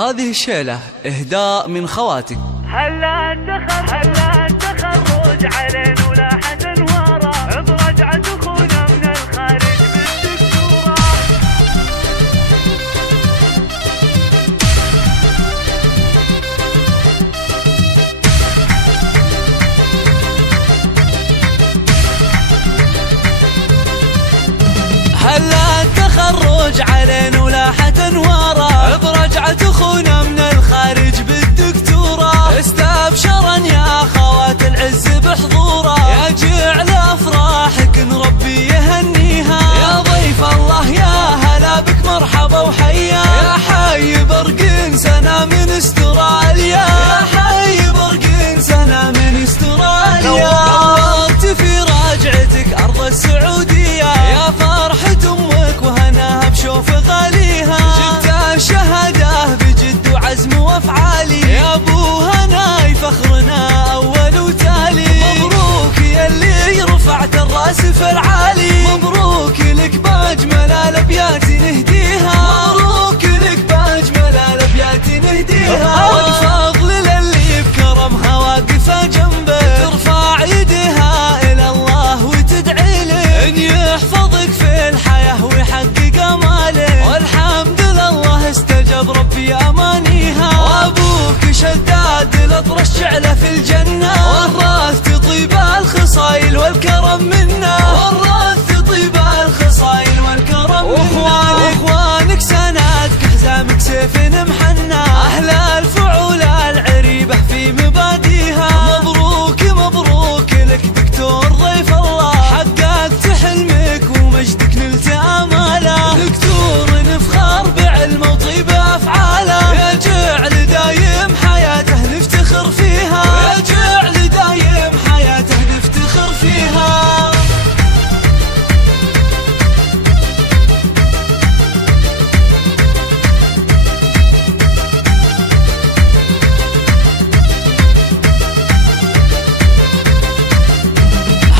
هذه الشيلة إهداء من خواتك. هلا التخرج علينا ولا حزن ورا، برجعة اخونا من الخارج بالدكتوراه. هلا التخرج علينا ولا حزن ورا، برجعة اخونا من الخارج بالدكتوراه. استبشرا يا خوات العز بحضوره، يا جعل افراحك نربي يهنيها. يا ضيف الله يا هلا بك مرحبا وحيا، يا حي برق سنة من استراليا، يا حي برق سنة من استراليا. نورت في راجعتك ارض السعودية، يا فرحة امك وهناها بشوف غاليها. جبت الشهادة بجد وعزم وافعالي، يا ابو هناي فخرنا اول وتالي. مبروك يا اللي رفعت الراس في العالي، مبروك لك باجمل الابيات نهديها، مبروك لك باجمل الابيات نهديها. والفضل للي بكرمها واقفه جنبه، ترفع يدها الى الله وتدعي له ان يحفظك في الحياه ويحقق اماله. والحمد لله استجاب ربي امانيها، وابوك شداد الاطرش شعله في الجنه، ورثت طيب الخصايل والكرم منا، ورثت طيب الخصايل والكرم منا. واخوانك سندك حزامك سيف محنى، اهل الفعول العريبه في مباديها. مبروك مبروك لك دكتور ضيف الله، حققت حلمك ومجدك نلت اماله. دكتور نفخر بعلمه وطيب افعاله، يا جعل دايم حياته نفتخر فيها، يا جعل دايم حياته نفتخر فيها.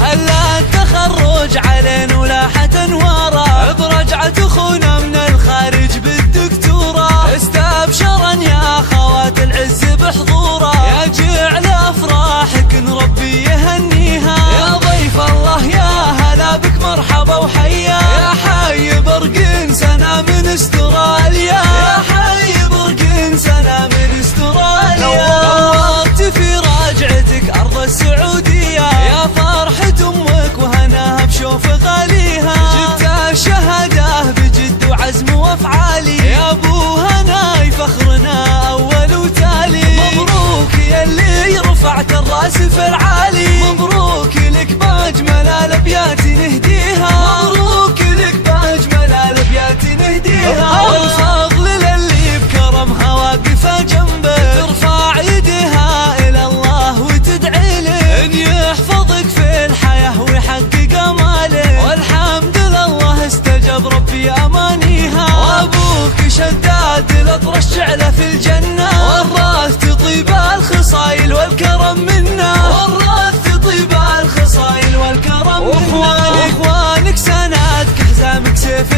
هلا التخرج علينا ولا حزن ورا، برجعة اخونا من الخارج بالدكتوراه. استبشرا يا خوات العز بحضوره، يا جعل افراحك نربي يهنيها. يا ضيف الله يا هلا بك مرحبا وحيا، يا حي برق سنة من استراليا، يا حي برق سنة من استراليا. نورت في راجعتك ارض السعودية، يا فرحة امك وهناها بشوف غاليها. جبت الشهادة بجد وعزم وافعالي، يا ابو هناي فخرنا اول وتالي. مبروك يا اللي رفعت الراس في العالي، مبروك لك باجمل الابيات نهديها، مبروك لك باجمل الابيات نهديها. والفضل للي بكرمها واقفه جنبه، ترفع يدها الى الله وتدعي له ان يحفظك في الحياه ويحقق اماله. والحمد لله استجاب ربي امانيها، وابوك شداد الاطرش شعله في الجنه، ورثت طيب الخصايل والكرم منا، ورثت طيب الخصايل والكرم منا. واخوانك سندك حزامك سيف